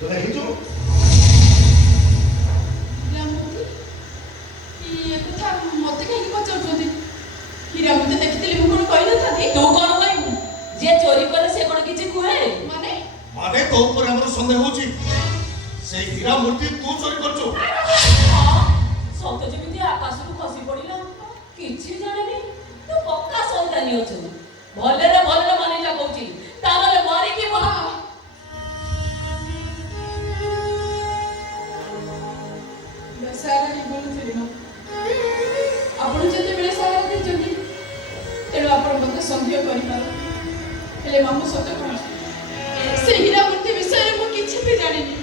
তোরা হিজো କଥା ମତେ କାହିଁକି ପଚାରୁଛନ୍ତି? ହୀରାମତି ଦେଖିଥିଲି ମୁଁ କଣ କହିନଥାନ୍ତି? ତୁ କଣ କହିବୁ? ଯିଏ ଚୋରି କରେ ସେ କଣ କିଛି କୁହେ? ମାନେ ମାନେ ତୋ ଉପରେ ଆମର ସନ୍ଦେହ ହଉଛି ସେଇ ହୀରା ମୂର୍ତ୍ତି ତୁ ଚୋରି କରୁଛୁ। ସତ ଯେମିତି ଆକାଶରୁ ଖସି ପଡିଲା କିଛି ଜାଣିନି। ତୁ ପକ୍କା ସନ୍ତାନୀ ଅଛୁ। ଭଲରେ ଭଲରେ ମାନିଲା କହୁଛି ତାପରେ ମରିକି ବୋଲ। ସାରା ବୋଲୁଥିଲି ନା ଆପଣ ଯେତେବେଳେ ସାରା ଦେଇଛନ୍ତି ତେଣୁ ଆପଣ ମୋତେ ସନ୍ଦେହ କରିପାର। ହେଲେ ମାମୁ ସତ କହୁଛି ସେ ହୀରା ମୂର୍ତ୍ତି ବିଷୟରେ ମୁଁ କିଛି ବି ଜାଣିନି।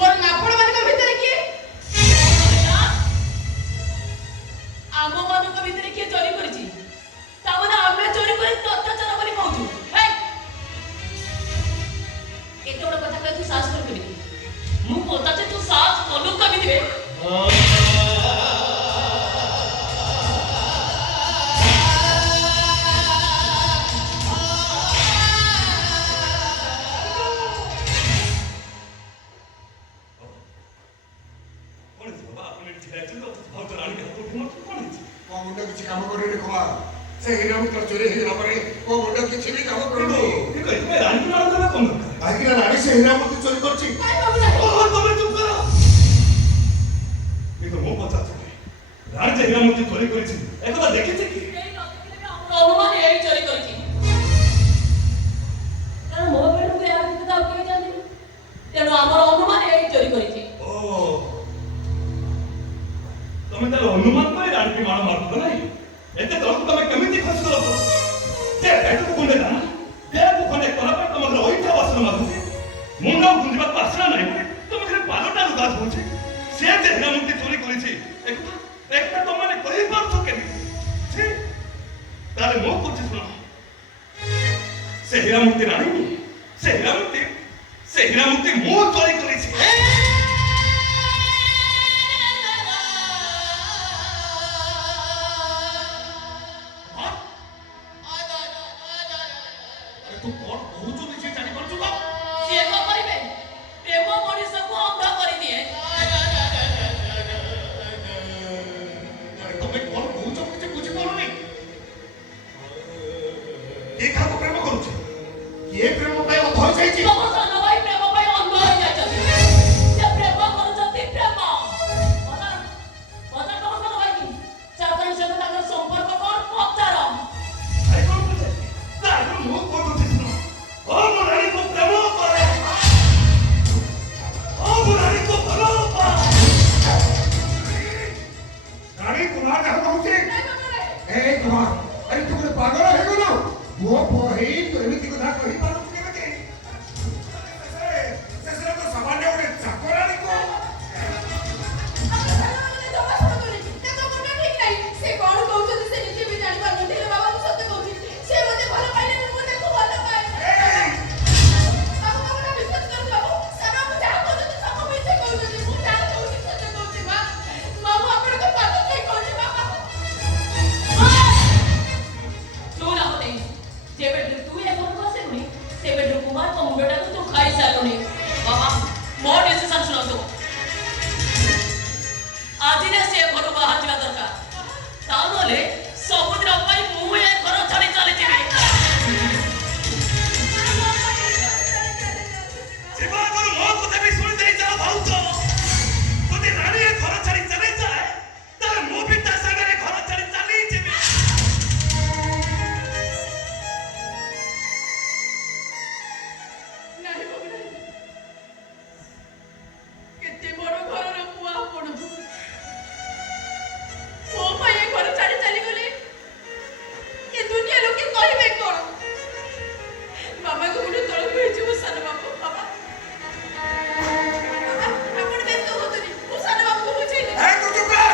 ବରଂ ଆପଣମାନଙ୍କ ଭିତରେ କିଏ ଆମ ମାନଙ୍କ ଭିତରେ କିଏ ଚୋରି କରିଛି? ତାମାନେ ଆମେ ଚୋରି କରି ଅତ୍ୟାଚାର କରି କହୁଛୁ? ଏତେ ବଡ଼ କଥା କହି ତୁ ସାହସ କରିପାରିବି? ମୁଁ ପଚାରୁଛି ତୁ ସାହସ କଲୁ କେମିତି ବେ? କିଛି କାମ କରିନି ଖମା ସେ ହୀରା ମୁଦ୍ରା ଚୋରି ହେଇଗଲା ପରେ ମୋ ମୁଣ୍ଡ କିଛି ବି କାମ କରୁନି। କାହିଁକି ନା ରାଣୀ ସେ ହୀରା ମୁଦ୍ରା ଚୋରି କରିଛି। କିନ୍ତୁ ମୁଁ ପଚାରୁଥିଲି ରାଣୀ ଯେ ହୀରା ମୁଦ୍ରା ଚୋରି କରିଛି ଏକଥା ଦେଖିଛି କି? ଅନୁମାନ ଏଇ ଚୋରି କରିଛି। କାରଣ ମୋ ବେଳକୁ ଏହା ଭିତରେ ଆଉ କେହି ଜାଣିନି। ତେଣୁ ଆମର ଅନୁମାନ ଏଇ ଚୋରି କରିଛି। ତମେ ତାହେଲେ ଅନୁମାନ କରି ରାଣୀକି ମାଡ଼ ମାରୁଥିଲ ନାହିଁ? ଏତେ ତଳକୁ ତମେ କେମିତି ଖସିଗଲ? ଯେ ପେଟକୁ ଖଣ୍ଡେ ଦାନା ଦେହକୁ ଖଣ୍ଡେ କଲା ପାଇଁ ତମର ଅଇଠା ବାସନ ମାଗୁଛି। ମୁଣ୍ଡ ଗୁଞ୍ଜିବାକୁ ଆସିଲା ନାହିଁ ବୋଲି ତମେ ଖାଲି ପାଲଟା ଲୁଗା ଧୋଉଛି। ସେ ଯେ ହୀରା ମୁଦ୍ରା ଚୋରି କରିଛି ଏକଥା ତମମାନେ କହିପାରୁଛ କେମିତି? ତାହେଲେ ମୁଁ କହୁଛି ଶୁଣ, ସେ ହୀରା ମୁଦ୍ରା ରାଣୀ ନୁହେଁ। ସେ ହୀରା ମୁଦ୍ରା ମୁଁ ଚୋରି କରିଛି। ତୁ କଣ କହୁଛୁ ନିଜେ ଜାଣିପାରୁଛୁ ତ? ସିଏ କଣ କରିବେ? ପ୍ରେମ ମଣିଷକୁ ଅନ୍ଧ କରିଦିଏ। ତମେ କଣ କହୁଛ ମୁଁ କିଛି ବୁଝିପାରୁନି। କିଏ କାହାକୁ ପ୍ରେମ କରୁଛି? କିଏ ପ୍ରେମ ପାଇଁ ଅନ୍ଧ ହୋଇଯାଇଛି? ତମ ସାନ ଭାଇ ପ୍ରେମ ପାଇଁ ଅନ୍ଧ ହୋଇଯାଇଛନ୍ତି। ସେ ପ୍ରେମ କରୁଛନ୍ତି ପ୍ରେମ। ପଚାର ତମ ସାନ ଭାଇକି। ଚାକର ସହିତ ତାଙ୍କର ସମ୍ପର୍କ କଣ ପଚାର। ମୁଁ କହୁଛି ଶୁଣ, ମୁଁ ରାଣୀକୁ ପ୍ରେମ କରେ। ମୁଁ ରାଣୀକୁ ଭଲ ପାଏ। ରାଣୀ କୁମାର ଯାହା କହୁଛି ଏ କୁମାର ଆରେ ତୁ ଗୋଟେ ପାଗଳ ହେଇଗଲୁ। ମୋ ପୁଅ ହେଇ ତୁ ଏମିତି କଥା କହିପାରୁଛୁ କେମିତି? ଶେଷରେ ତ ସାମାନ୍ୟ ଗୋଟେ ଚାକରାଣୀକୁ ସେ କଣ କହୁଛନ୍ତି ସେ ନିଜେ ବି ଜାଣିପାରୁଛନ୍ତି। ହେଲେ ବାବା ମୁଁ ସତ କହୁଛି ସେ ମୋତେ ଭଲ ପାଇଲେ ମୁଁ ତାକୁ ଭଲ ପାଏ। ବାବୁ ବିଶ୍ୱାସ କରନ୍ତୁ ବାବୁ ସାରା ମୁଁ ଯାହା କହୁଛନ୍ତି ସବୁ ମିଛ କହୁଛନ୍ତି। ମୁଁ ଯାହା କହୁଛି ସତ କହୁଛି ମା। ବାବୁ ଆପଣଙ୍କ ପାଦ ଧରି କହୁଛି ବାବା। ଶୁଣ ମତେ, ଯେବେଠୁ ତୁ ଏ ଘରକୁ ଆସିଲୁଣି ସେବେଠୁ କୁମାରଙ୍କ ମୁଣ୍ଡଟାକୁ ତୁ ଖାଇସାରିଲୁଣି। ବାବା ମୋ ଡିସିସନ ଶୁଣନ୍ତୁ। ଆଜିରେ ସେ ଘରୁ ବାହାରି ଯିବା ଦରକାର। ତା ନହେଲେ ସବୁଦିନ ପାଇଁ ମୁଁ ଏ ଘର ଛାଡ଼ି ଚାଲିଯିବି। ଯିବା ଆଗରୁ ମୋ କଥା ବି ଶୁଣି ଦେଇ ଯାଅ ଭାଉଜ। ଯଦି ରାଣୀ ଏ ଘର ଛାଡ଼ି ଚାଲିଯାଏ ତାହେଲେ ମୁଁ ବି ତା ସାଙ୍ଗରେ ଘର ଛାଡ଼ି ଚାଲିଯିବି। ନାହିଁ ବାବୁ ନାହିଁ। କେତେ ବଡ଼ ଘରର ପୁଅ ଆପଣ। ମୋ ପାଇଁ ଏ ଘର ଛାଡ଼ି ଚାଲିଗଲେ ଏ ଦୁନିଆ ଲୋକେ କହିବେ କଣ? ବାବାଙ୍କ ମୁଣ୍ଡ ତଳକୁ ହେଇଯିବ ସାନ ବାବୁ। ବାବା ଆପଣ ବ୍ୟସ୍ତ ହୁଅନ୍ତୁନି। ମୁଁ ସାନ ବାବୁଙ୍କୁ ବୁଝେଇଲି। ତୁ ଚୁପ କର।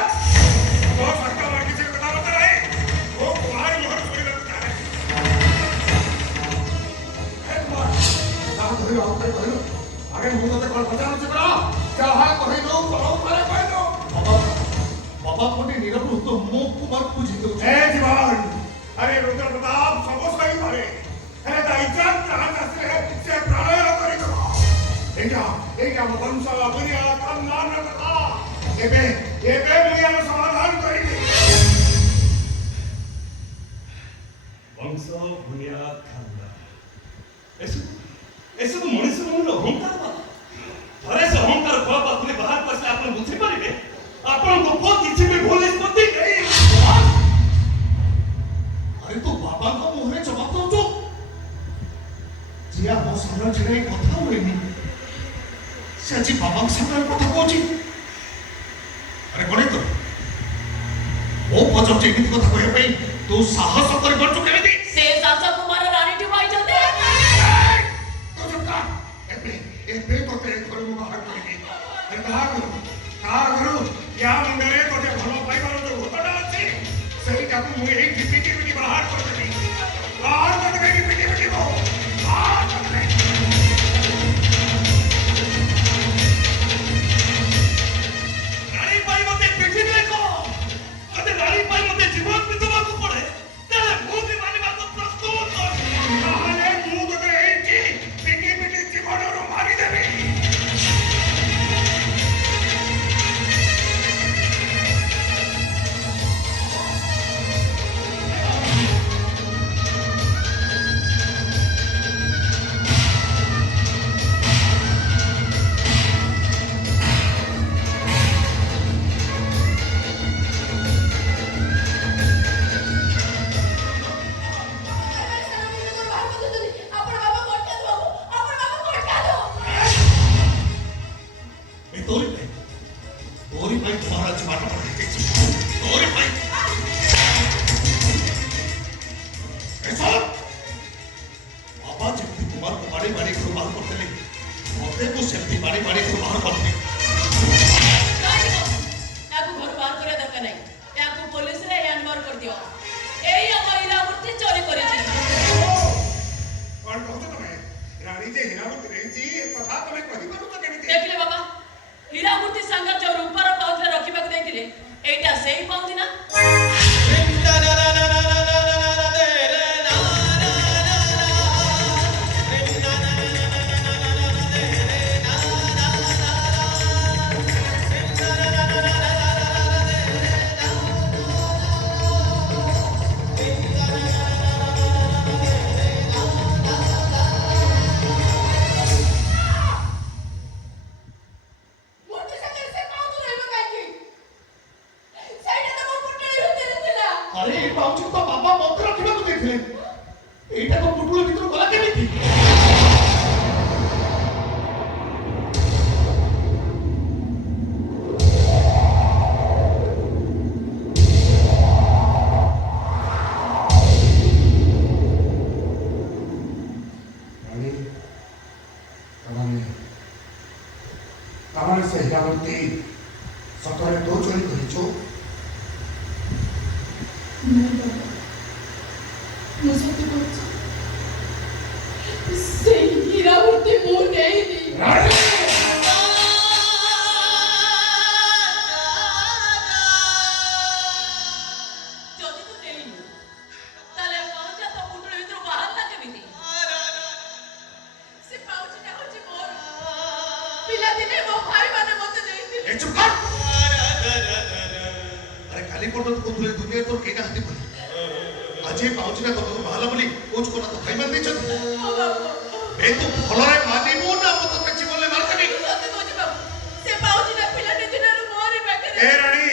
ମୋ ସରକାର କିଛି କଥାବାର୍ତ୍ତା ନାହିଁ। ମୋ କୁମାର ମୋହନ ଶୁଣିବାକୁ ଚାହେଁ। କହିଲୁ ଆରେ ମୁଁ ତତେ କଣ ପଚାରୁଛି ପରା? ଯାହା କହିଲୁ କହିଲୁ ବାବା କୋଟି ନିରବୃତ ମୋ କୁମାର ବୁଝି ଦଉଛି। ଜୀବନ ଆରେ ରୁଦ୍ର ପ୍ରତାପ ସବୁ ସହିପାରେ ହେଲେ ତା ଇଜ୍ଜତ ପ୍ରାଣ ଆସିଲେ ସେ ପ୍ରଳୟ କରିଦେବ। वंश दुनिया खानदान कथा एबे एबे मुयार समाधान करिबी वंश दुनिया खानदान एसबू मनुष्य मन अहंकार बा थरे से अहंकार फल पाखुरी बाहर पसले आपण बुझी पारिबे आपण को को किछि भी भूल निष्पत्ति नहीं अरे तो बाबा का मुहरे जवाब दो तो जिया मो सामने जिरे कथा होइनी से जी बाबा के सामने कथा कहछि अरे कोने तो ओ पजम जे इमिति कथा कहै पई तू साहस कर बंचो केमिति से सासा कुमार रानी टी भाई चलते तो चुपका एबे तो ते घर मु बाहर करिबी अरे का करू या मुंडरे तोते भलो पाइबार जो घटना अछि सही जाकू मु एही टिपिटी बाहर कर देबी बाहर कर देबी टिपिटी को बाहर कर देबी रानी पाई मते पिठी देखो अते रानी पाई मते जीवन बितवा को पड़े ताले मु भी मानिबा को प्रस्तुत ताले मु तो एही पिटी जीवन रो मारी देबी तोरी भाई तुम्हारा जमाना पड़ गई तोरी भाई ऐसा बाबा जब कुमार को बाड़ी बाड़ी को बाहर करते ले मते को सेफ्टी बाड़ी बाड़ी को बाहर करते ताकू घर बाहर करे दरकार नहीं ताकू पुलिस रे हैंडओवर कर दियो एई हम हीरामूर्ति चोरी करे छी कौन कहते तुम्हें रानी जे हीरामूर्ति रही छी कथा तुम्हें कहि करू तो केमिति देखले बाबा हीरामूर्ति संग जो रूपर पाउच रखिबा के देखिले एटा सेही पाउच ना अरे ये पाउच तो बाबा मत रखिबा को देखले एटा को पुटुल भीतर गला केमिति रानी तमाने से हीरामूर्ति सतरे तो चोरी करिछो मुझे तो कुछ से हीरामूर्ति मुंह नहीं दी যদি তো দেইনি তাহলে পাউচা তো পুটুল ভিতর বাহার না কেমিতি से पाउच ना होची मोर पिला दिने मो भाई माने मते देइथिले ए चुप कर अरे खाली पड़ो तो कोथले दुनिया तो केना हाथी बोली आजे पाउचना तो भाला बोली कोच कोना तो भाई मान दे छथि ए तो भलरे मानिबो ना मत तो जीवन ले मार देबी सते कोच बाबू से पाउच ना पिला ने दिनारो मोरे पाके ए रानी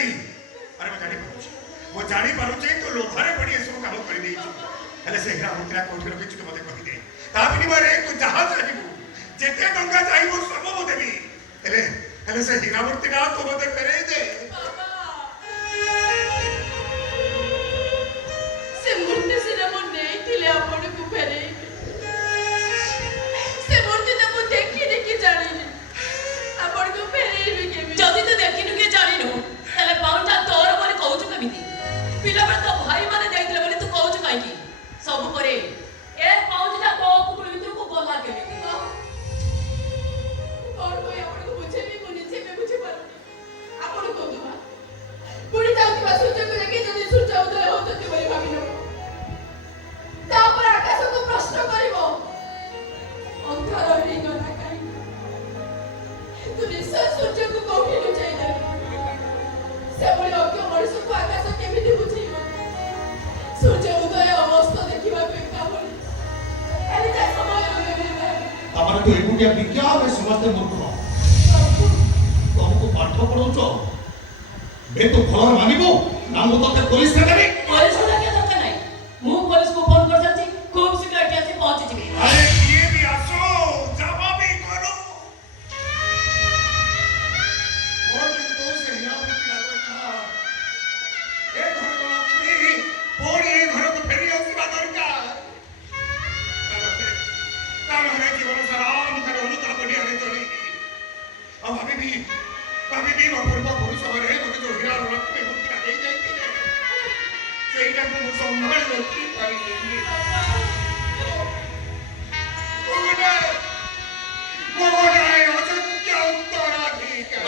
अरे मैं जानी पाउच वो जानी पारु जे तो लोभारे पड़ी सब काम कर देई छु हेले से हीरामूर्ति कोठी रो किछु मते कहि दे ता बिनिमय रे तू जहाज रहिबू जेते टंका चाइबो सब मो देबी हेले से हीरामूर्ति ना तो मते फेरे दे से मूर्ति से ना मन नहीं थिले आपण को फेरे से मूर्ति ना मु देखि देखि जानिनी आपण को फेरे भी के যদি তো দেখিনু কে জানিনু তাহলে পাউচা তোর বলে কହୁଛୁ কেমিতি পিলা বেলা তো ভাই মানে ଯାଇଥିଲେ ବୋଲି ତୁ କହୁଛୁ କାହିଁକି ସବୁ ପରେ ଏ ପାଉଚା ତ ପୁଟୁଲ ଭିତରକୁ ଗଲା କେମିତି और कोई आपण को बुझे भी मुझे भी बुझे पारुनी आपण को ସୂର୍ଯ୍ୟକୁ କୋଉଠି ଲୁଚାଇଦେବେ? ସେଭଳି ଅଜ୍ଞ ମଣିଷକୁ ଆକାଶ କେମିତି ବୁଝେଇବ? ସୂର୍ଯ୍ୟ ଉଦୟ ଅବସ୍ଥା ଦେଖିବାକୁ ଏକା ଭଳି। ହେଲେ ତା ସମୟ ମିଳିଲା। ଆମର ତ ଏକୁଟିଆ ବିଜ୍ଞ ଆମେ ସମସ୍ତେ ମୂର୍ଖ। ତମକୁ ପାଠ ପଢଉଛ ବେ ତୁ ଭଲ ମାନିବୁ ନା ମୁଁ ତତେ ପୋଲିସ ଦେବି? ପୋଲିସ ଡାକିବା ଦରକାର ନାହିଁ। ମୁଁ ପୋଲିସକୁ ଫୋନ କରିସାରିଛି। ଖୁବ ଶୀଘ୍ର ଏଠି ଆସି ପହଞ୍ଚିଯିବି। ଆରେ କିଏ ବି ଆସୁ ଜବାବି କରୁ। ମୋର କିନ୍ତୁ ସେ ହୀରାବତୀ ରାଜା ଏ ଘରର ଲକ୍ଷ୍ମୀ ପୁଣି ଏ ଘରକୁ ଫେରି ଆସିବା ଦରକାର। ତାହେଲେ ଜୀବନ ସାରା ମୁଁ ତାର ଅନୁତାପ ନିଆରେ ଚଳିବି। ଆଉ ଭାବିବି ମୋ ପୂର୍ବ ପୁରୁଷ ଘରେ ମୋତେ ଯୋଉ ହୀରାର ଲକ୍ଷ୍ମୀ ମୂର୍ତ୍ତିଟା ଦେଇ ଯାଇଥିଲେ ସେଇଟାକୁ ମୁଁ ସମ୍ଭାଳି ରଖିପାରିଲିନି। ମୋହନାୟ ଅଯୋଗ୍ୟ ଉତ୍ତରାଧିକାର।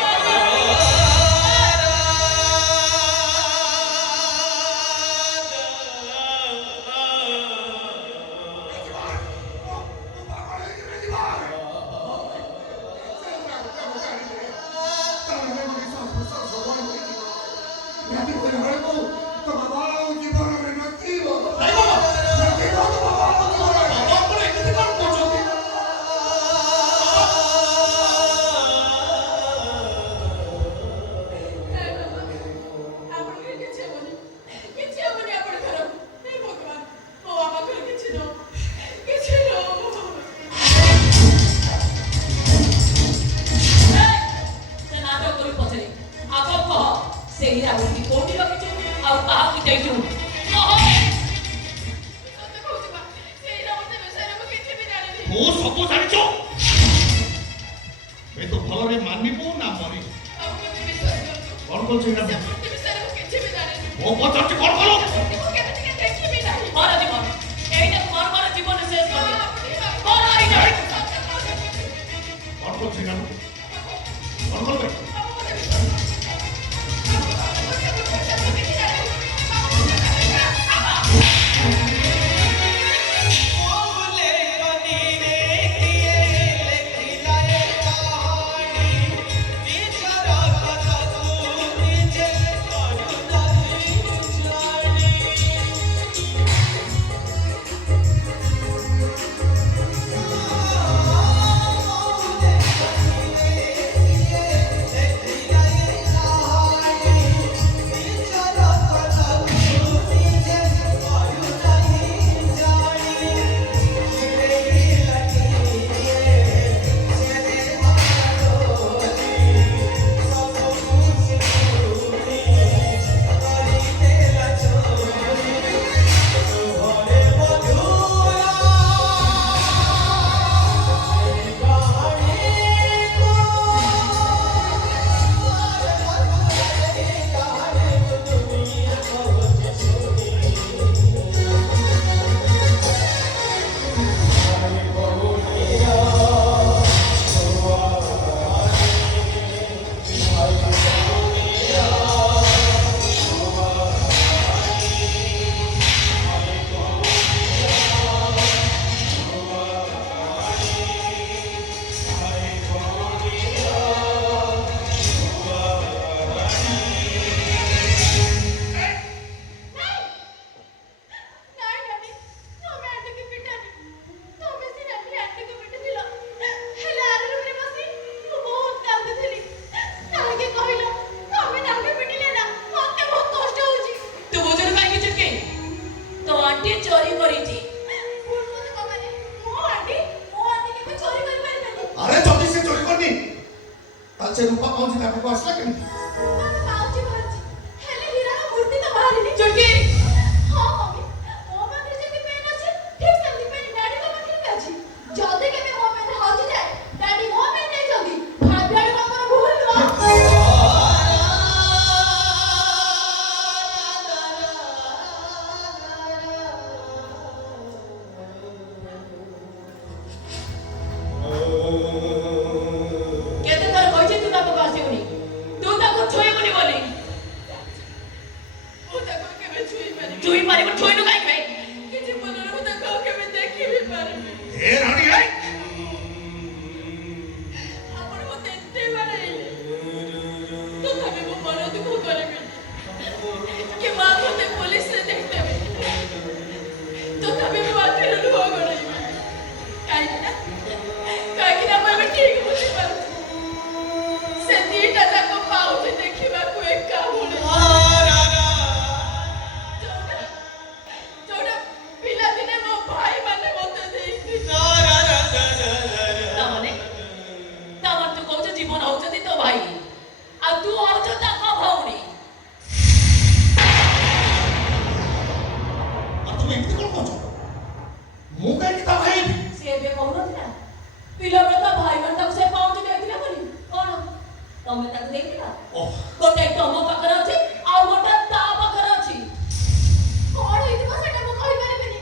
କେତେ ଥର କହିଛି ତୁ ତାକୁ ଆସିବୁନି, ତୁ ତାକୁ ଛୁଇଁବୁନି। ପିଲାବେଳେ ତା ଭାଇମାନେ ତାକୁ ସେ ପାଉଁଜି ଦେଇଥିଲେ ବୋଲି କଣ ତମେ ତାକୁ ଦେଇଥିଲ? ଓଃ ଗୋଟେ ତମ ପାଖରେ ଅଛି ଆଉ ଗୋଟେ ତା ପାଖରେ ଅଛି। କଣ ହେଇଥିବ ସେଟା ମୁଁ କହିପାରିବିନି,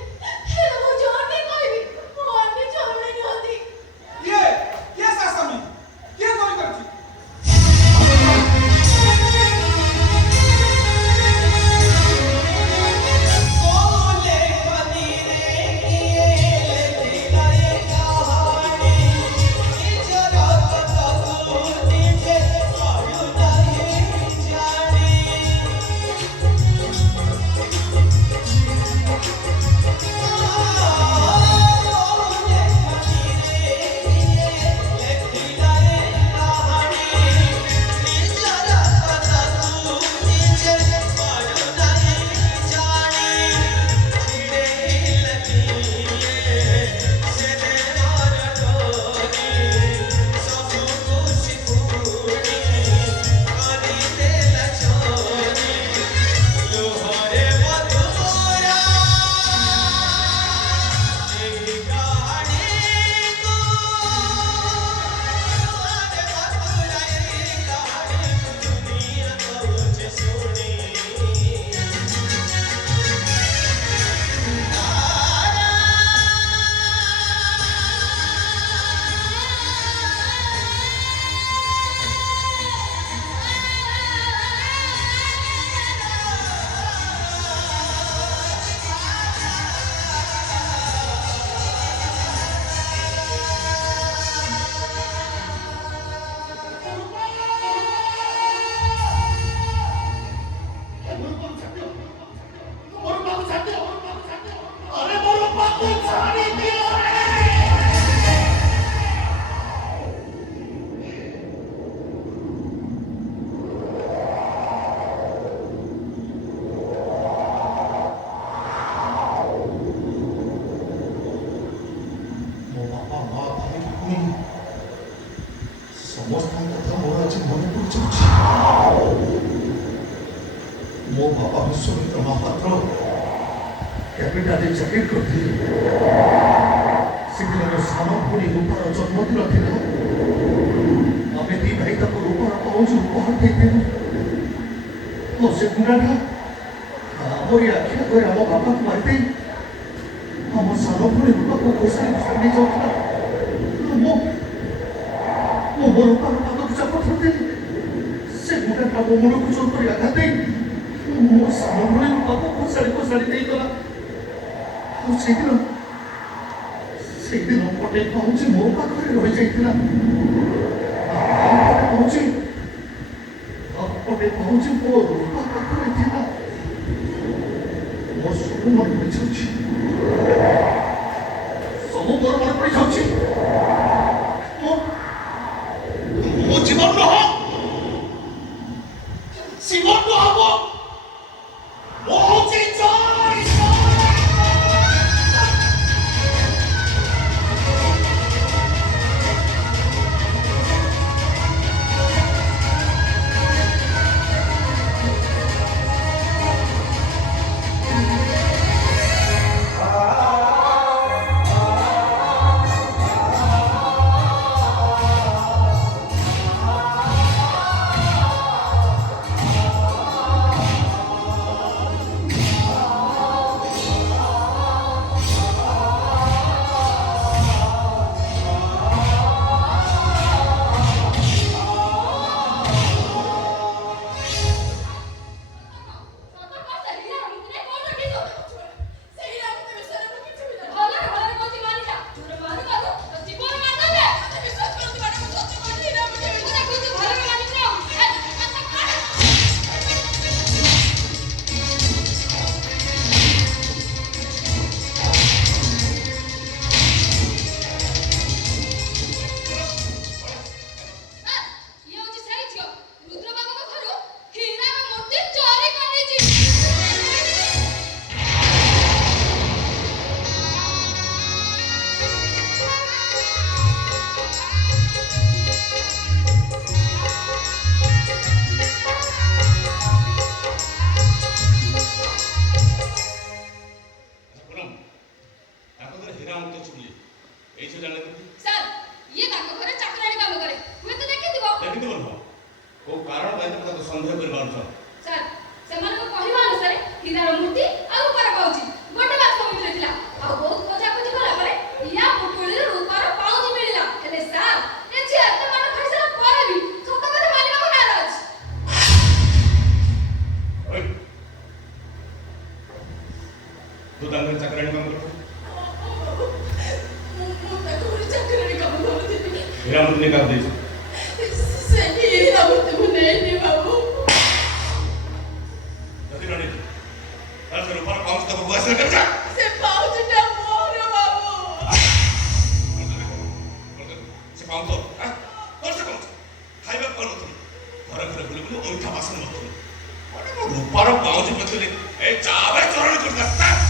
ହେଲେ ମୁଁ ଜୋରରେ କହିବି ମୋ ଆଣ୍ଟି ଚୋରଣୀ ନୁହନ୍ତି। କିଏ ଶାସନ କିଏ ଚୋରି କରିଛି? ସମସ୍ତଙ୍କ କଥା ମୋର ଆଜି ମନେ ପଡ଼ିଯାଉଛି। ମୋ ବାପା ବିଶ୍ୱମିତ୍ର ମହାପାତ୍ର କ୍ୟାପିଟାଲରେ ଚାକିରି କରିଥିଲେ। ସେଦିନ ମୋ ସାନ ଭଉଣୀ ରୂପାର ଜନ୍ମଦିନ ଥିଲା। ଆମେ ଦି ଭାଇ ତାକୁ ରୂପାର ପାଉଁଜି ଉପହାର ଦେଇଦେଲୁ। ଓ ସେ ଗୁଣାଟା ଆମରି ଆଖି ଆଗରେ ଆମ ବାପାକୁ ମାରିଦେଇ ଆମ ସାନ ଭଉଣୀ ରୂପାକୁ ଘୋଷାରି ନେଇଯାଉଥିଲା। ମୋ ରୂପାର ପାଦକୁ ଚାପଟ ଦେଲି। ସେ ଗୁଣାଟା ମୋ ମୁଣ୍ଡକୁ ଜୋର କରି ଆଘାତ ଦେଇ ମୋ ସାନ ଭଉଣୀ ରୂପାକୁ ଘୋଷାରି ଦେଇଗଲା। ଆଉ ସେଇଦିନ ଗୋଟେ ପାଉଁଜି ମୋ ପାଖରେ ରହିଯାଇଥିଲା। ଗୋଟେ ପାଉଁଜି ମୋ ରୂପା ପାଖରେ ଥିଲା। ମୋ ସବୁ ମନେ ପଡ଼ିଯାଉଛି। ସବୁ ମୋର ମନେ ପଡ଼ିଯାଉଛି। ମୋ ଜୀବନ ହବ ମୋ ହଉଛି ଇଏ ତାଙ୍କ ଘରେ ଚାକରାଣୀ କାମ କରେ ହୁଏତ ଦେଖିଥିବ। ଦେଖିଥିବ ନୁହଁ କୋଉ କାରଣ ପାଇଁ ତମେ ତାକୁ ସନ୍ଦେହ କରିପାରୁଛ? ସାର୍ ସେମାନଙ୍କ କହିବା ଅନୁସାରେ ହୀରାର ମୂର୍ତ୍ତି ଆଉ ରୂପାର ପାଉଚି ଗୋଟେ ମାସ ଭିତରେ ଥିଲା ଆଉ ବହୁତ ଖୋଜାଖୋଜି କଲା ପରେ ୟା ପୁଟୁଳିରୁ ରୂପାର ପାଉଚି ମିଳିଲା। ହେଲେ ସାର୍ ଏ ଝିଅ ଏତେ ମାଡ଼ ଖାଇସାରିଲା ପରେ ବି ସତ କଥା ମାନିବାକୁ ନାରାଜ। ଓଇ ତୁ ତାଙ୍କ ଘରେ ଚାକରାଣୀ କାମ କରୁଛୁ? ମୁଁ ତାଙ୍କ ଘରେ ଚାକରାଣୀ କାମ କରୁଥିଲି। ହୀରା ମୂର୍ତ୍ତି କାହାକୁ ଦେଇଛୁ? ସେ ହୀରା ମୂର୍ତ୍ତି ମୁଁ ନେଇନି ବାବୁ। ଯଦି ନ ନେଇଛୁ ତାହେଲେ ସେ ରୂପାର ପାଉଚି ତମ ବୁଆ ଆସିଲା କେମିତି? ସେ ପାଉଚିଟା ମୋର ବାବୁ। ସେ ପାଉଚ କଣ ସେ ପାଉଚ ଖାଇବା ପାଉନଥିଲି ଘରେ ଘରେ ବୁଲି ବୁଲି ଅଇଁଠା ବାସନ ମାରୁଥିଲି ମାନେ ମୋ ରୂପାର ପାଉଚି ପଛରେ ଏ ଚାବେ ଚରଣ କରିଥିଲା ସାର୍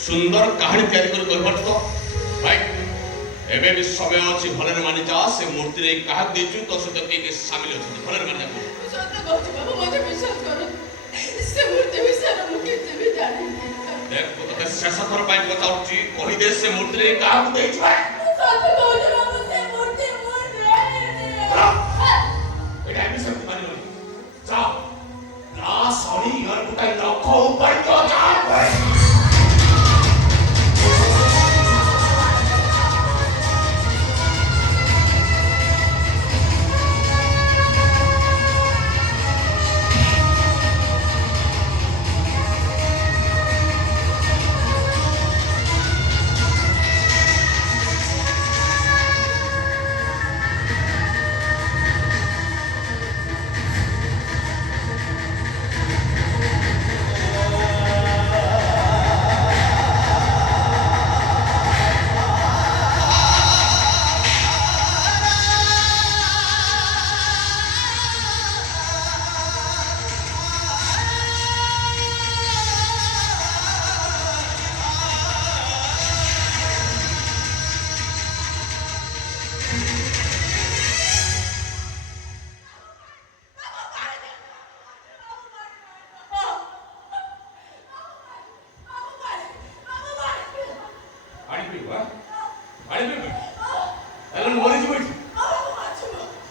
सुंदर कहानी तैयारी कर कहबत तो राइट एबे भी समय अछि भलरे मानि जा से मूर्ति रे काहा देचु तो सत के शामिल अछि भलरे मानि ଶେଷ ଥର ପାଇଁ ପଚାରୁଛି କହିଦେ ସେ ମୂର୍ତ୍ତିରେ କାହାକୁ ଦେଇଛୁ? ସତ କହୁଛି ବାବୁ ସେ ମୂର୍ତ୍ତି ମୁଁ ନେଇନି। ଏଇଟା ବି ସେମିତି ମାନିବନି। ଯାଅ ନା ସରି ଘର ଗୋଟାଏ ଲକ୍ଷ ଉପାୟ ଯାଅ।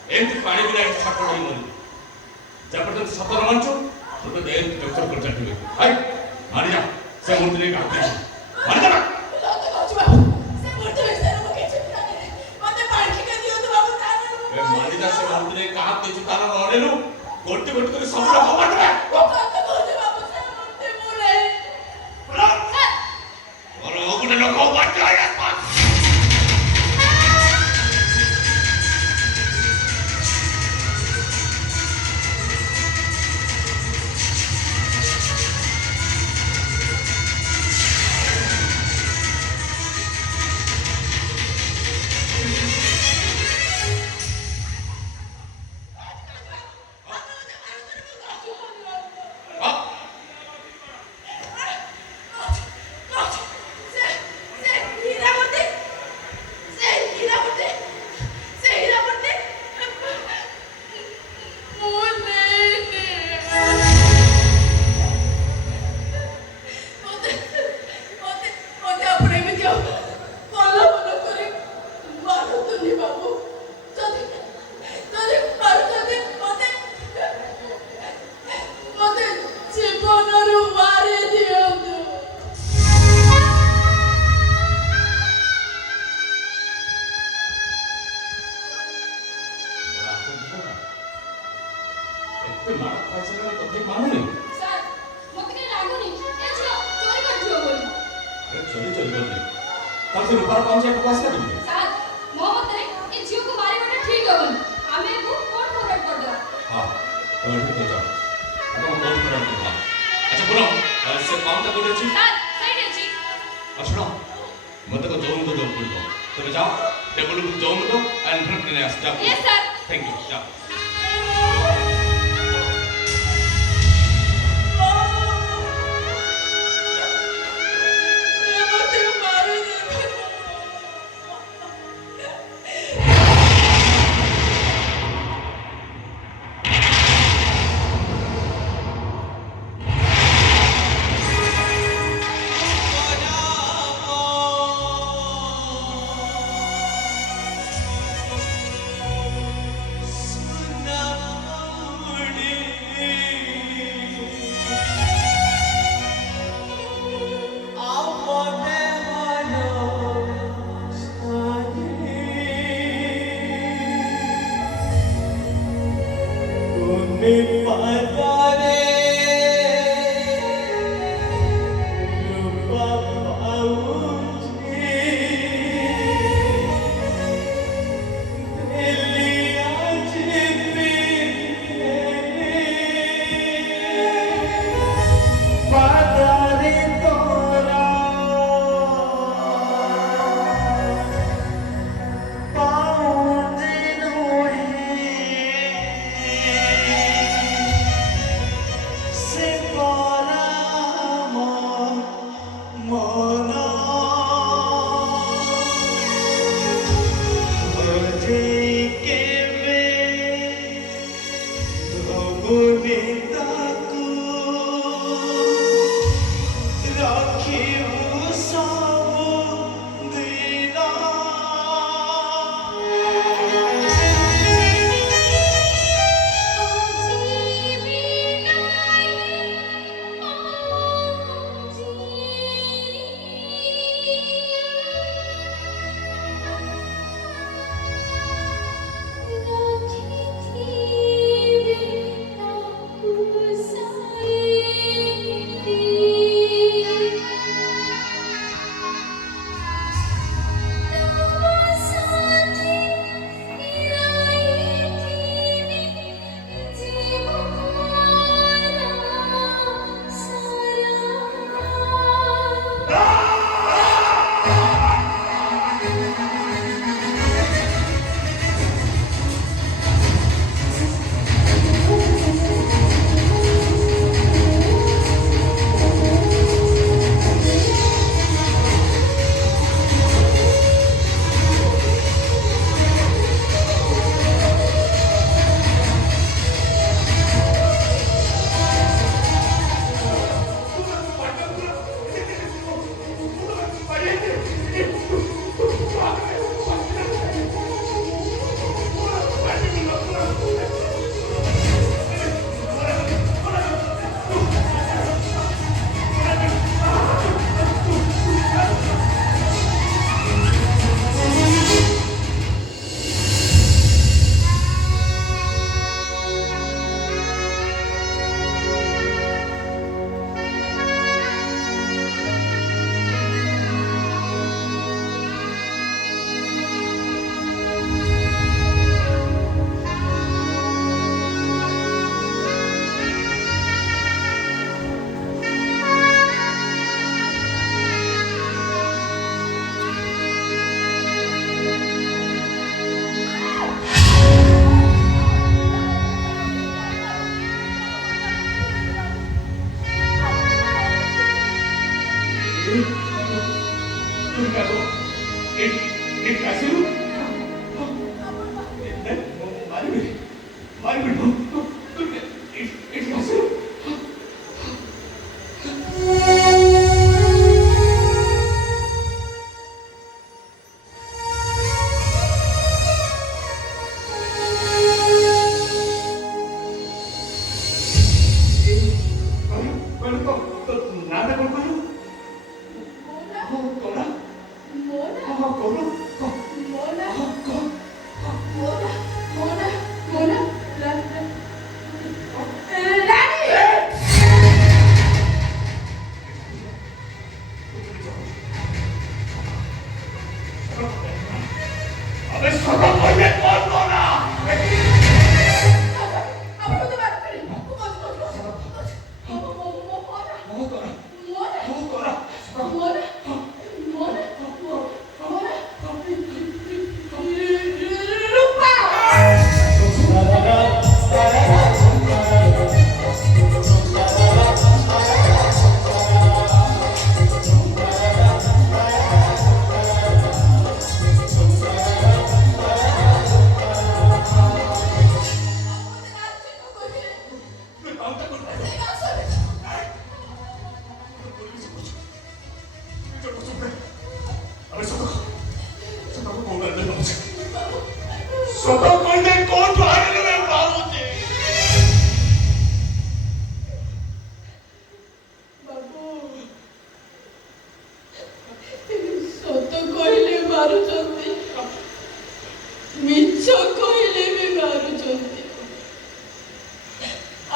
ଏମିତି ପାଣି ବିନା ଏଠି ଛଟପଟ ହେଇ ମରିବ। ଯେପର୍ଯ୍ୟନ୍ତ ସତର ବଞ୍ଚ ତୋତେ ଦେହ ଡକ୍ଟର କରି ଚାଟିବେ। ହାଇ ମାରି ଯା ସେ ମୂର୍ତ୍ତି ନେଇ କାହାକୁ ଦେଇଛୁ? ମାରି ଯା। ଏ ମାରି ଯା ସେ ମୂର୍ତ୍ତି ନେଇ କାହାକୁ ଦେଇଛୁ ତାର ନନେଲୁ ଗୋଟି ଗୋଟି କରି ସବୁ ଲୋକ ମାରିବେ। ମୋର ଗୋଟେ ଲୋକ ମାରିବେ।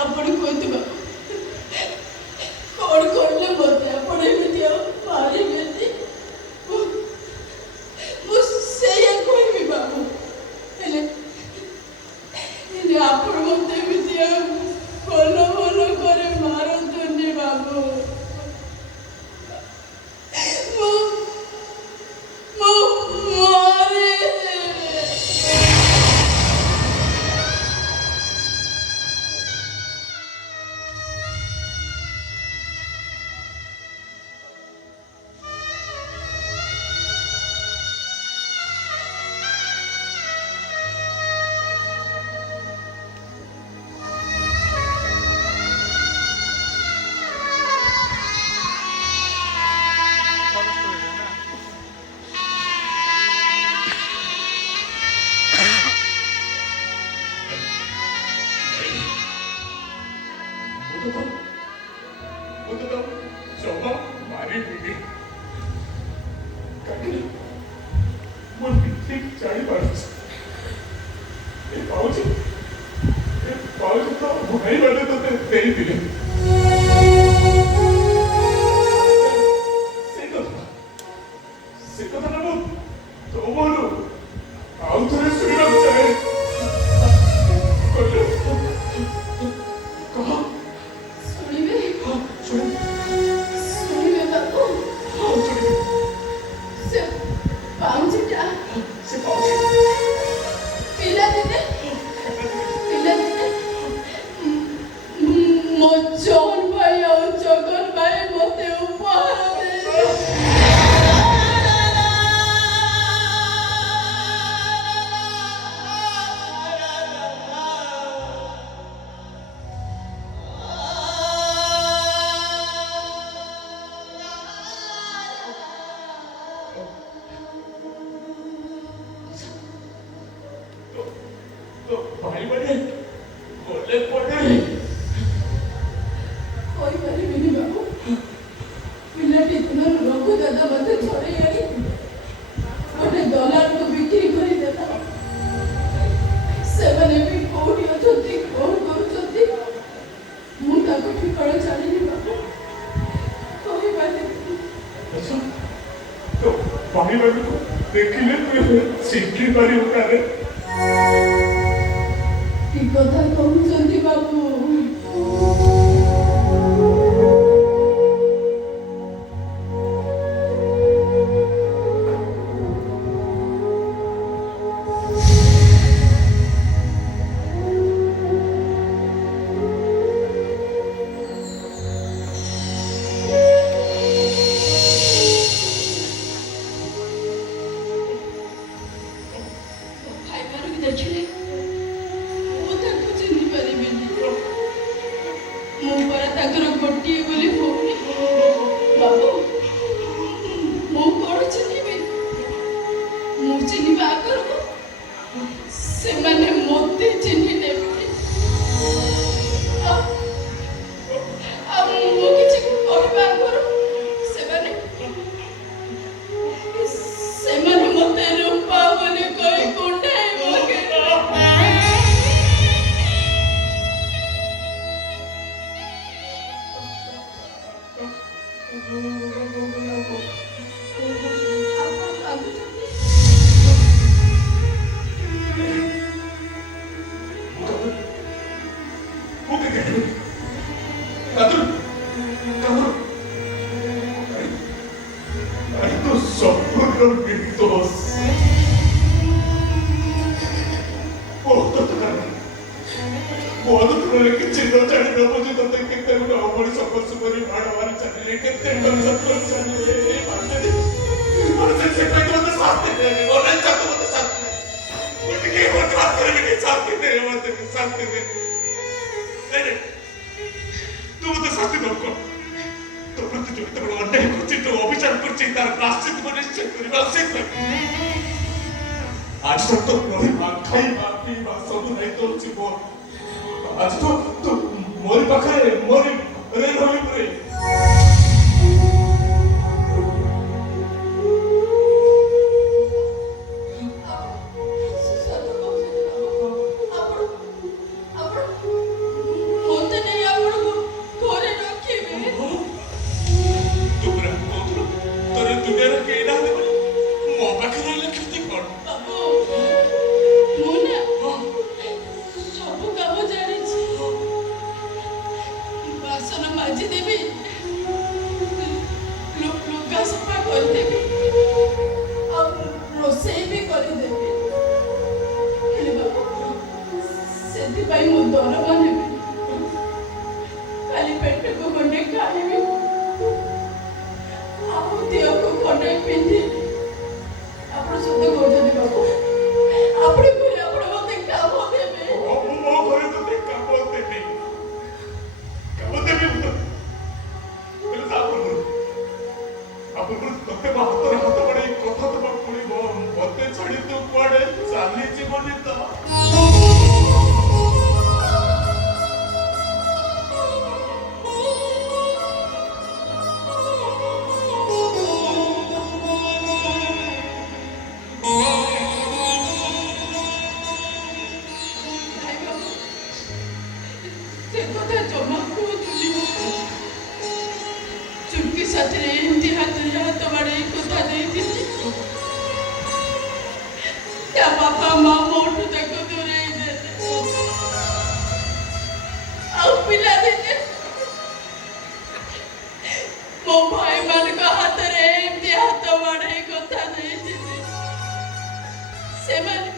ଆପଣ କୁହନ୍ତୁ ବାବୁ କଣ କହିଲେ ମୋତେ ଆପଣ ଏମିତି ଆଉ ପାରିବେନି ମୁଁ ସେଇଆ କହିବି ବାବୁ ହେଲେ ଆପଣ ମୋତେ ଏମିତି ଆଉ ଭଲ ଭଲ କରି ମାରନ୍ତୁନି ବାବୁ ମୁଁ ମରିଯିବି। ମୁଁ ତ ଜମା ମାରିବିନି କାହିଁକି ମୁଁ ଠିକ୍ ଜାଣିପାରୁଛି ଏ ପାଉଛ ତ ଭାଇମାନେ ତୋତେ ଦେଇଥିଲେ ସେ କଥାଟା ମୁଁ ତମରୁ ଆଉ ଥରେ ଶୁଣିବାକୁ ଚାହେଁ କହିଲେ କହ ଶୁଣିବେ ଶୁଣିବି ବାବୁ ଶୁଣିବି ସେ ପାଉଁଜିଟା ସେ ପାଉଛି ପିଲାଦିନେ ମୋ ଜନ୍ ଭାଇ ଆଉ ଜଗନ୍ ଭାଇ ମୋତେ ଉପହାର तो ଭାଇମାନେ ଗଲେ ପଡ଼େ କହିପାରିବିନି ବାବୁ ପିଲାଟି ଦିନରୁ ରଘୁ ଦାଦା ମୋତେ ଛଡ଼େଇ ଆଣି ଗୋଟେ ଡଲାରକୁ ବିକ୍ରି କରିଦେଲା ସେମାନେ ବି କୋଉଠି ଅଛନ୍ତି କଣ କରୁଛନ୍ତି ମୁଁ ତାଙ୍କ ଠିକଣା ଜାଣିନି ବାବୁ କହିପାରିବିନି ଆଚ୍ଛା ତ ଭାଇମାନଙ୍କୁ ଦେଖିଲେ ତୁ ଶିଖି ପାରିବୁ କାରେ କି କଥା କହୁଛନ୍ତି ବାବୁ ଭାଇମାନଙ୍କୁ ଦେଖିଲେ ମୁଁ ତାଙ୍କୁ ଚିହ୍ନି ପାରିବିନି ମୁଁ ପରା ତାଙ୍କର ଗୋଟିଏ ବୋଲି ଭଉଣୀ ବାବୁ ମୁଁ କଣ ଚିହ୍ନିବି ମୁଁ ଚିହ୍ନିବା ଆଗରୁ ସେମାନେ ମୋତେ ଚିହ୍ନି ନେବେ ଆଉ ମୁଁ କିଛି କହିବା ଆଗରୁ ସେମାନେ ମୋତେ ରୂପା ବୋଲି କହି କୁଣ୍ଢାଇ आज तक तो खाइबा पिइबा सब दायित्व होची मोर आज तो मोरी पाखरे मोरी रे रही परे ମୋତେ ଖାଲି ପେଟକୁ ଖଣ୍ଡେ ଖାଇବି ଆଉ ଦେହକୁ ଖଣ୍ଡେ ପିନ୍ଧିବି। ଆପଣ ସତ କହୁଛନ୍ତି ବାବୁ, ଆପଣ କହିଲେ ଆପଣ ମତେ କାମ ଦେବେ। ମୁଁ ମୋ ଘରେ ତତେ କାମ ଦେବି ହେଲେ ଆପଣଙ୍କର ତତେ ମୋ ହାତରେ ହାତ ବାଡ଼େଇ କଥା ଦେବାକୁ ପଡ଼ିବ। ମତେ ଛାଡ଼ି ତୁ କୁଆଡ଼େ ଚାଲିଯିବନି ତ? ନାଇଁ ବାବୁ, ସେ କଥା ଜମା କୁହନ୍ତୁନି। ଚୁଟକି ସାଥିରେ ଏମିତି ହାତରେ ହାତ ବାଡ଼େଇ କଥା ଦେଇଥିଲି। ତା ବାପା ମା ମୋଠୁ ତାକୁ ଦୂରେଇ ଦେଲେ। ଆଉ ପିଲାଦିନେ ମୋ ଭାଇମାନଙ୍କ ହାତରେ ଏମିତି ହାତ ବାଡ଼େଇ କଥା ଦେଇଥିଲି। ସେମାନେ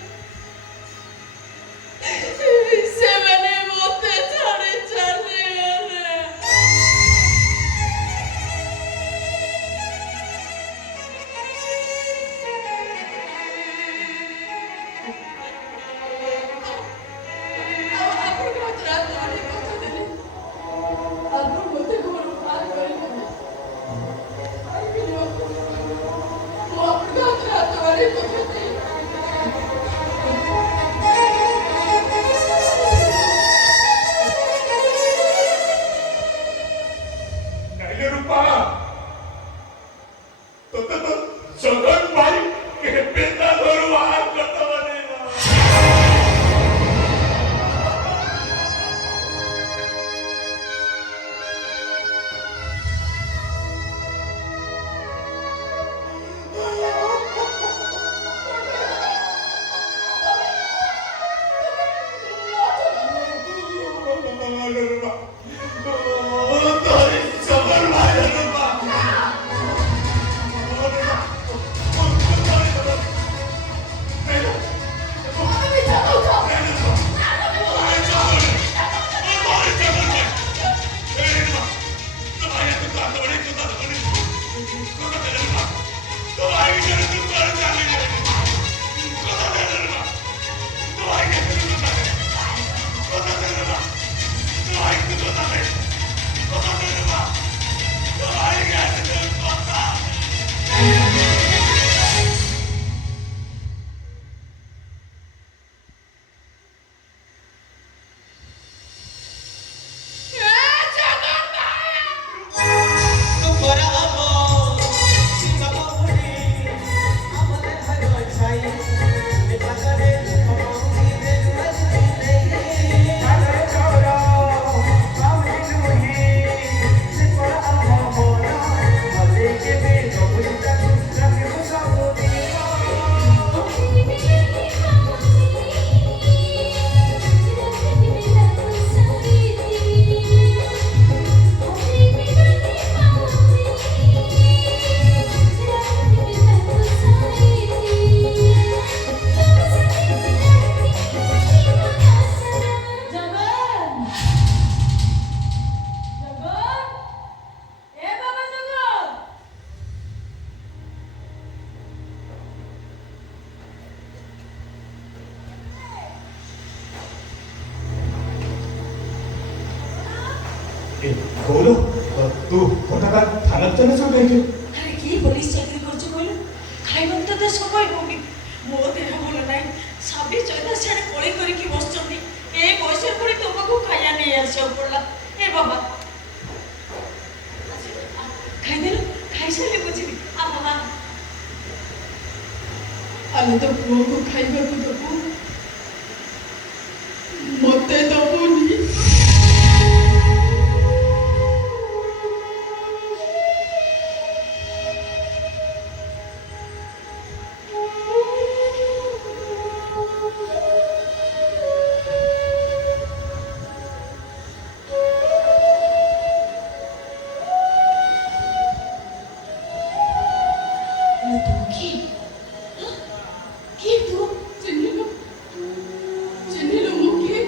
ମତେ ଛାଡ଼ି ଚାଲିଗଲେ। ନାଇଲେ ରୂପା, ତତେ ତ ଜଗନ୍ ଭାଇ କେବେ ତା ଘରୁ ବାହାର କରିଦବନି। ଗୌର, ତୁ ହଠାତ୍ ଥାନା ଚାଲିଛୁ କାହିଁକି? ଆରେ କି ପୋଲିସ ଚାକିରି କରୁଛୁ କହିଲୁ? ଖାଇବାକୁ ତତେ ସମୟ ହଉନି। ମୋ ଦେହ ଭଲ ନାହିଁ। ସାବି ଚୈତା ସିଆଡ଼େ କୋଳି କରିକି ବସୁଛନ୍ତି। ଏ ବୟସରେ ପୁଣି ତୁମକୁ ଖାଇବା ନେଇ ଆସିବାକୁ ପଡ଼ିଲା। ଏ ବାବା, ଖାଇଦେଲୁ? ଖାଇସାରିଲେ ବୁଝିବି। ଆ ବାବା, ଆମେ ତ ପୁଅକୁ ଖାଇବାକୁ ଦବୁ, ମତେ ଦବୁନି। କିଏ ତୁ? ଚିହ୍ନିଲୁ ମୁଁ କିଏ?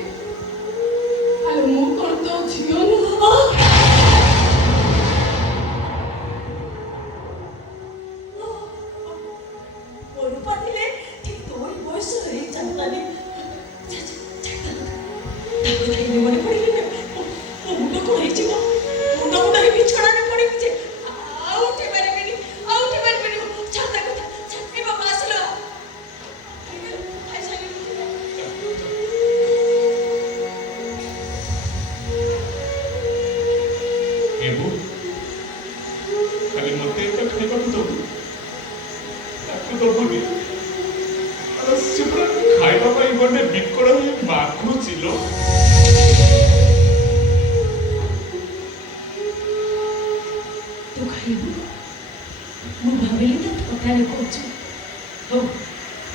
ଏବୁ ଖାଲି ମତେ ଏକା ଖାଇବାକୁ ଦବୁ ତାକୁ ଦବୁନି ସେ ପୁରା ଖାଇବା ପାଇଁ ଗୋଟେ ବିକଳ ହେଇ ମାଗୁଛି ଲୋ। ତୁ ଖାଇବୁ ମୁଁ ଭାବିଲି ତ କଥାରେ କହୁଛୁ ହଉ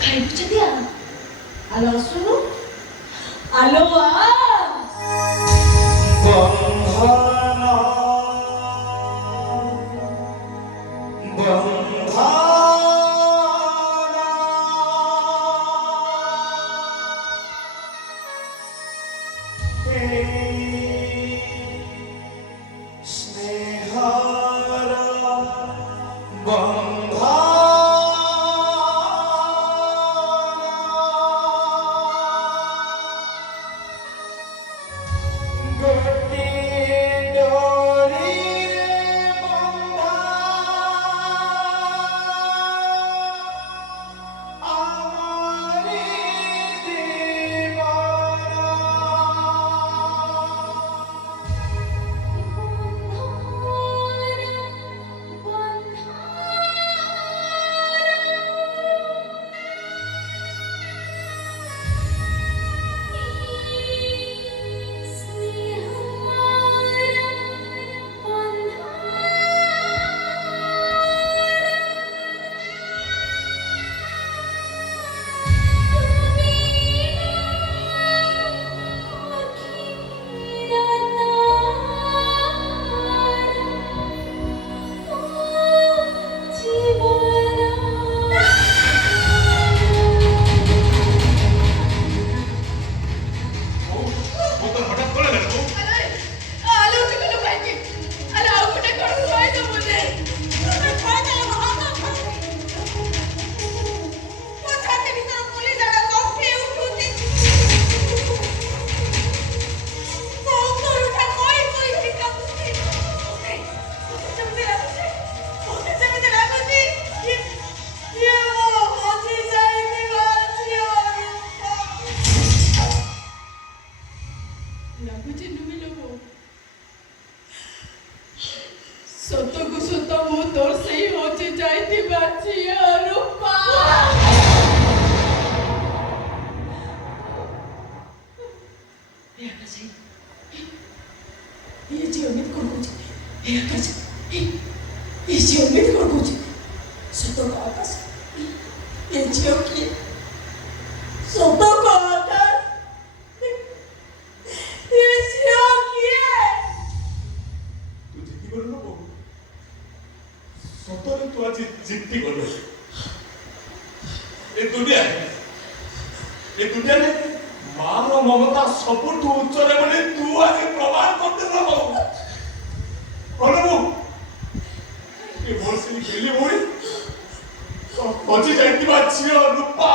ଖାଇବୁ ଯଦି ଆଲୋ ଆସୁନୁ ଆଲୋ ଆ ସତକୁ ସତ ମୁଁ ତୋର ସେଇ ହଜି ଯାଇଥିବା ଝିଅ ରୂପା। ये ଝିଅ ଏମିତି କ'ଣ କହୁଛି? ଏ ଆକାଶ ଏ ଝିଅ ଏମିତି କ'ଣ କହୁଛି? ସତ କହ ଆକାଶ, ଏ ଝିଅ କିଏ? ସତ କହ ଆକାଶ, ଏ ଝିଅ କିଏ? ତୁ ଜିତି ଗଲୁ ନା ବୋଉ ସତରେ ତୁ ଆଜି ଜିତି ଗଲୁ। ଏ ଦୁନିଆରେ ମାର ମମତା ସବୁଠୁ ଉଚ୍ଚରେ ବୋଲି ତୁ ଆଜି ପ୍ରମାଣ କରିଦେଲ ବୋଉ। ପ୍ରଣବ ଏ ବର୍ଷି ଗେଲି ଭଳି ହଜି ଯାଇଥିବା ଝିଅ ରୂପା